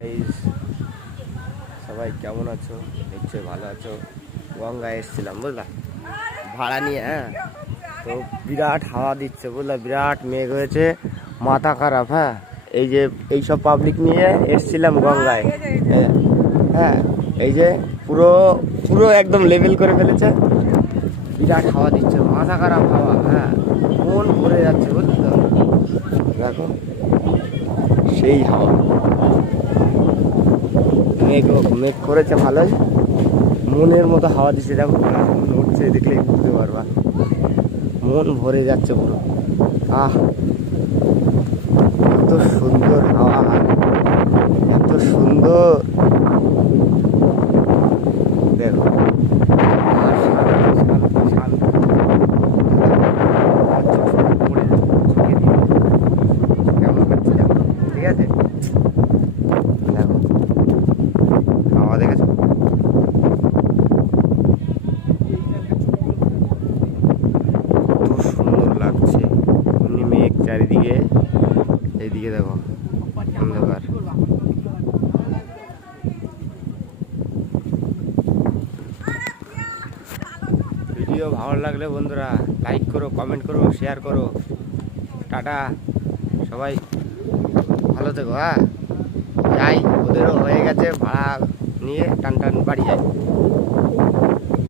Guys, সবাই কেমন আছো? নিশ্চয়ই ভালো আছো। গঙ্গায় এসেছিলাম বুঝলা, ভাড়া নিয়ে। তো বিরাট হাওয়া দিচ্ছে বুঝলা, বিরাট মেঘ হয়েছে, মাথা খারাপ। এই যে এইসব পাবলিক নিয়ে এসেছিলাম গঙ্গায়। হ্যাঁ, এই যে পুরো পুরো একদম লেভেল করে ফেলেছে। বিরাট হাওয়া দিচ্ছে, মাথা খারাপ হাওয়া। মন ভরে যাচ্ছে বুঝলি তো। দেখো সেই হাওয়া, মেঘ মেঘ করেছে ভালোই, মনের মতো হাওয়া দিচ্ছে। দেখো নড়ছে, দেখলেই বুঝতে পারবা। মন ভরে যাচ্ছে পুরো। এত সুন্দর হাওয়া, এত সুন্দর। দেখো আর শান্তি শান্তি কেমন করছে দেখো, ঠিক আছে। দেখো হাওয়া দেখেছো, কত সুন্দর লাগছে। এমনি মেঘ চারিদিকে, এইদিকে দেখো অন্ধকার। ভিডিও ভালো লাগলে বন্ধুরা লাইক করো, কমেন্ট করো, শেয়ার করো। টাটা, সবাই ভালো থেকো। যাই, ওদেরও হয়ে গেছে ভাড়া নিয়ে টান টান বাড়ি যায়।